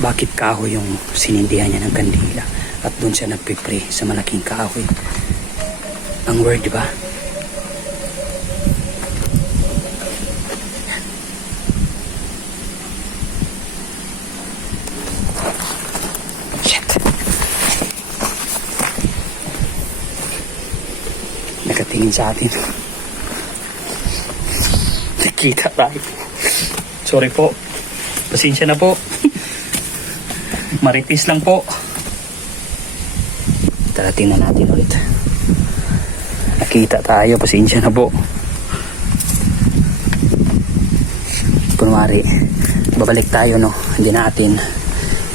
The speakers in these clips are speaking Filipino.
bakit kahoy yung sinindihan niya ng kandila at doon siya nagpipray sa malaking kahoy. Ang word, di ba? Shit. Nakatingin sa atin. Nakita tayo. Sorry po. Pasensya na po. Maritis lang po. Tara, tingnan natin ulit. Nakita tayo. Pasensya na po. Kunwari, babalik tayo, no? Hindi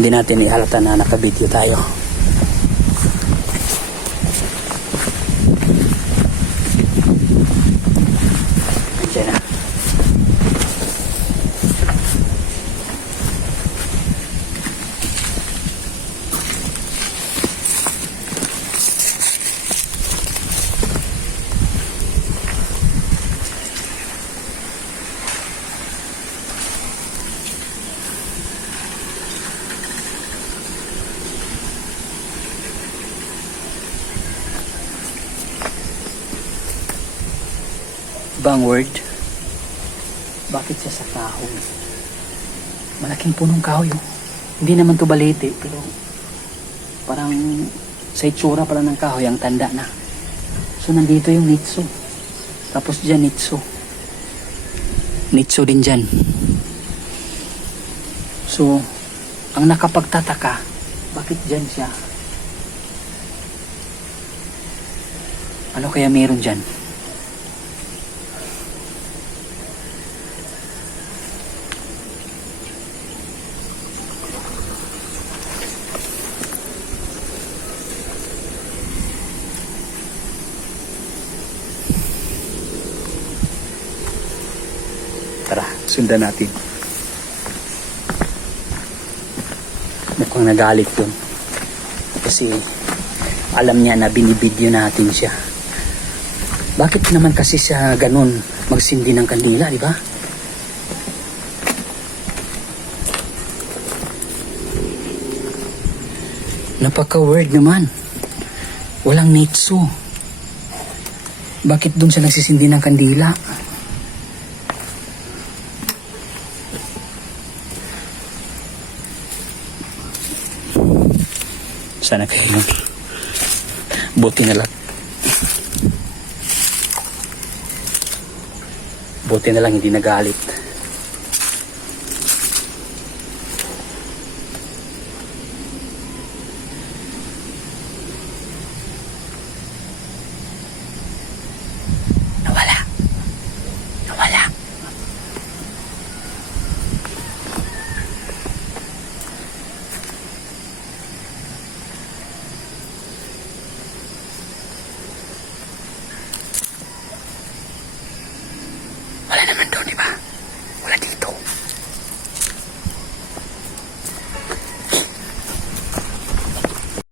natin ihalata na nakabidyo tayo. Diyan na. Bang word? Bakit siya sa kahoy? Malaking punong kahoy, oh. Hindi naman to balete, pero parang sa itsura pala ng kahoy ang tanda na. So nandito yung nitso. Tapos dyan nitso. Nitso din dyan. So ang nakapagtataka, bakit dyan siya? Ano kaya meron dyan? Tara, sundan natin. Mukhang nagalit yun. Kasi alam niya na binibidyo natin siya. Bakit naman kasi siya ganun magsindi ng kandila, di ba? Napaka-weird naman. Walang nitso. Bakit doon siya nagsisindi ng kandila? Sana kayo yun. Buti na lang. Buti na lang hindi nagalit.